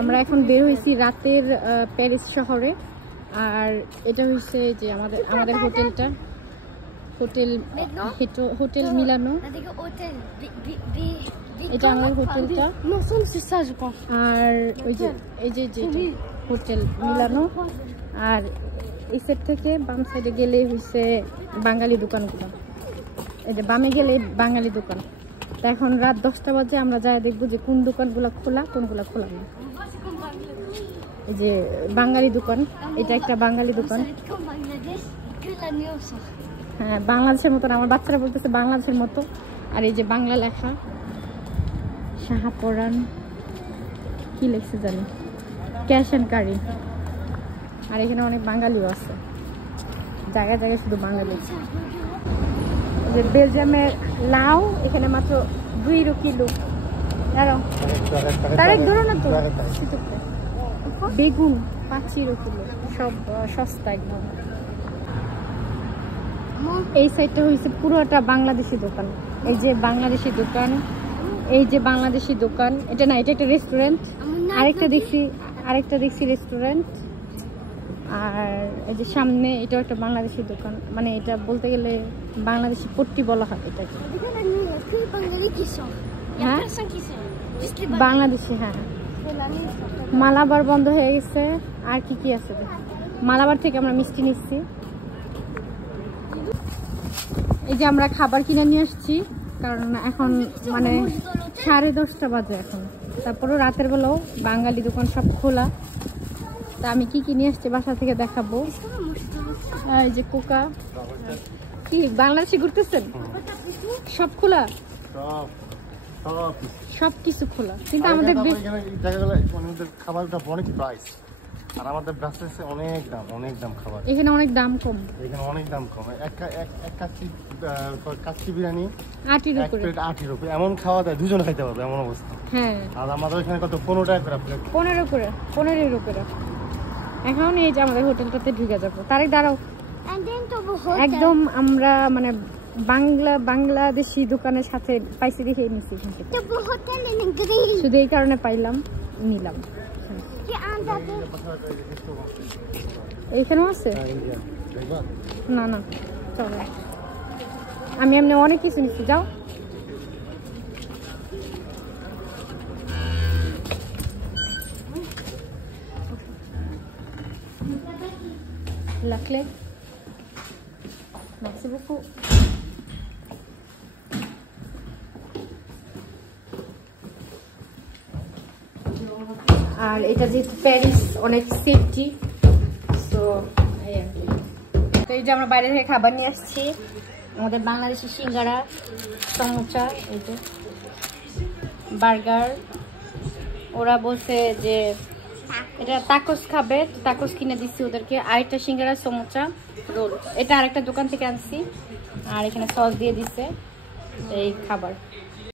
আমরা এখন বের হয়েছি রাতের প্যারিস শহরে। আর এটা হচ্ছে যে আমাদের হোটেলটা, হোটেল মিলানো। এটা আমাদের হোটেলটা। আর ওই যে এই যে হোটেল মিলানো। আর এই সাইড থেকে বাম সাইডে গেলে হচ্ছে বাঙালি দোকানগুলো। এই যে বামে গেলে বাঙালি দোকান। তা এখন রাত 10টা বাজে, আমরা যাই দেখবো যে কোন দোকানগুলো খোলা কোনগুলো খোলা না। এই যে বাঙালি দোকান, এটা একটা বাঙালি দোকান। হ্যাঁ, বাংলাদেশের মতো। আমার বাচ্চারা বলতেছে বাংলাদেশের মতো। আর এই যে বাংলা লেখা, শাহপরান কি লেখছে জানি, ক্যাশ অ্যান্ড ক্যারি। আর এখানে অনেক বাঙালিও আছে, জায়গায় জায়গায় শুধু বাঙালি। যে বেলজিয়ামের লাউ এখানে মাত্র 2 কিলো। তারেক ধরো না তো। বেগুন 5 কিলো, সব সস্তা একদম। এই সাইডটা হয়েছে পুরোটা বাংলাদেশি দোকান। এই যে বাংলাদেশি দোকান, এই যে বাংলাদেশি দোকান। এটা না, এটা একটা রেস্টুরেন্ট। আরেকটা দেখছি রেস্টুরেন্ট। আর এই যে সামনে এটাও একটা বাংলাদেশি দোকান। মানে এটা বলতে গেলে বাংলাদেশি পট্টি বলা হয় এটাকে। হ্যাঁ, বাংলাদেশি। হ্যাঁ, মালাবার বন্ধ হয়ে গেছে। আর কি কি আছে? মালাবার থেকে আমরা মিষ্টি নিচ্ছি। এই যে আমরা খাবার কিনে নিয়ে আসছি, কারণ এখন মানে 10:30 বাজে এখন। তারপরেও রাতের বেলাও বাঙালি দোকান সব খোলা। তা আমি কি কি নিয়ে আসছি বাসা থেকে দেখাবো। এই যে কোকা। কি বাংলাদেশে ঘুরতেছেন? সব খোলা, সব কিছু খোলা। কিন্তু আমাদের খাবারটা অনেক প্রাইস, আর আমাদের ব্রাসেলসে অনেক দাম খাবার। এখানে অনেক দাম কম। এক কাচ্চি বিরিয়ানি 8 রুপি এমন খাওয়া দেয়, দুজন খাইতে পারবে এমন অবস্থা। হ্যাঁ, আর আমাদের এখানে কত 15 টাকা করে প্লেট। 15 করে। এখন এই যে আমাদের হোটেলটাতে ঢুকে যাবো। তারেক দাঁড়াও। একদম আমরা মানে বাংলাদেশি দোকানের সাথে পাইছি দেখে নিচ্ছি। শুধু এই কারণে পাইলাম, নিলাম। এইখানেও আছে? না না, চলো। আমি এমনি অনেক কিছু নিচ্ছি, যাও। লাখলে merci beaucoup। আর এটা যেহেতু প্যারিস, অনেক সেফটি। তো এই যে আমরা বাইরে থেকে খাবার নিয়ে আসছি। আমাদের বাংলাদেশি সিঙ্গারা, সমোসা, এই যে বার্গার। ওরা বলছে যে এটা তাকোস খাবে, তাকোস কিনে দিচ্ছি ওদেরকে। আরেকটা সিঙ্গারা, সমোসা, রোল। এটা আরেকটা দোকান থেকে আনছি। আর এখানে সস দিয়ে দিচ্ছে। এই খাবার।